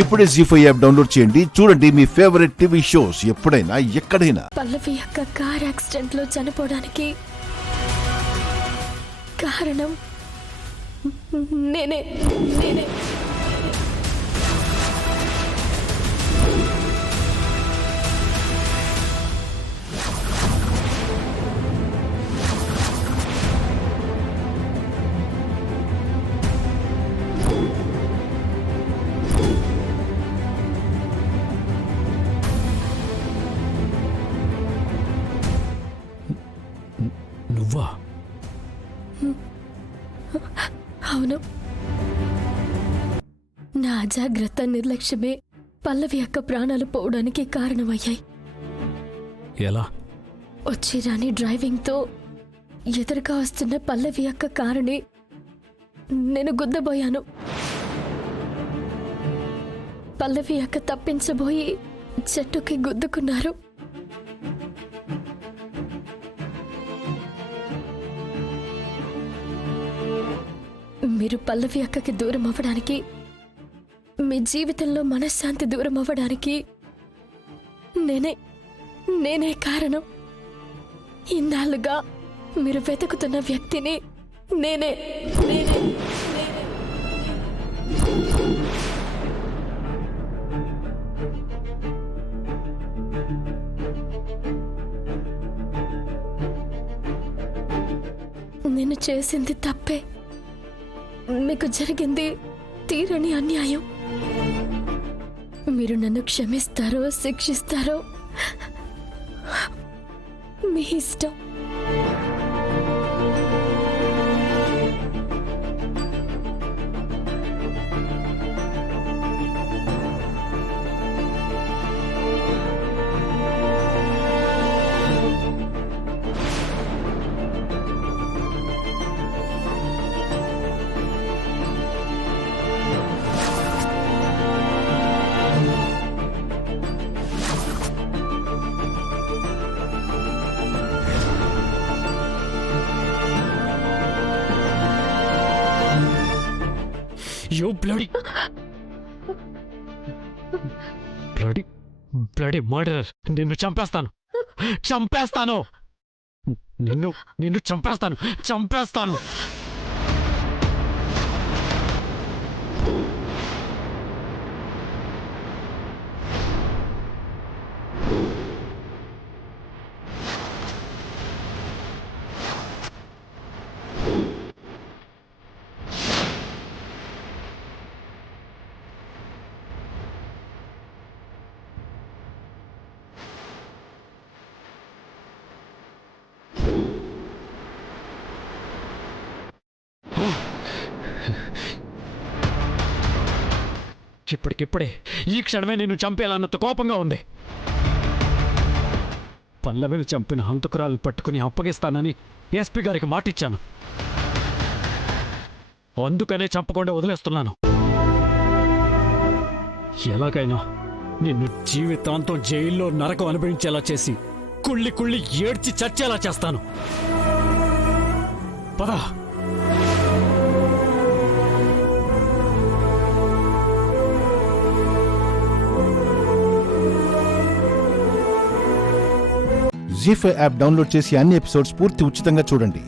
ఇప్పుడే జీ5 app download చేయండి. చూడండి మీ ఫేవరెట్ టీవీ షోస్ ఎప్పుడైనా ఎక్కడైనా. పల్లవి యొక్క కార్ యాక్సిడెంట్ లో చనిపోవడానికి కారణం నేనే. నువ్వా? అవును, నా అజాగ్రత్త నిర్లక్ష్యమే పల్లవి యొక్క ప్రాణాలు పోవడానికి కారణమయ్యాయి. ఎలా? వచ్చి రాని డ్రైవింగ్ తో ఎదురుగా వస్తున్న పల్లవి యొక్క కారుని నేను గుద్దబోయాను. పల్లవి యొక్క తప్పించబోయి చెట్టుకి గుద్దుకున్నారు. మీరు పల్లవి అక్కకి దూరం అవ్వడానికి, మీ జీవితంలో మనశ్శాంతి దూరం అవ్వడానికి నేనే కారణం. ఇన్నాళ్ళుగా మీరు వెతుకుతున్న వ్యక్తిని నేనే. నేను చేసింది తప్పే. మీకు జరిగింది తీరని అన్యాయం. మీరు నన్ను క్షమిస్తారో శిక్షిస్తారో మీ ఇష్టం. You bloody murderer! నిన్ను చంపేస్తాను. నిన్ను చంపేస్తాను. ఇప్పటికిప్పుడే ఈ క్షణమే నిన్ను చంపేయాలన్నంత కోపంగా ఉంది. పల్లవిని చంపిన హంతకురాలు పట్టుకుని అప్పగిస్తానని ఎస్పీ గారికి మాటిచ్చాను. అందుకనే చంపకుండా వదిలేస్తున్నాను. ఎలాగైనా నిన్ను జీవితాంతం జైల్లో నరకం అనుభవించేలా చేసి కుళ్ళి ఏడ్చి చచ్చేలా చేస్తాను. పద. జీ5 యాప్ డౌన్లోడ్ చేసి అన్ని ఎపిసోడ్స్ పూర్తి ఉచితంగా చూడండి.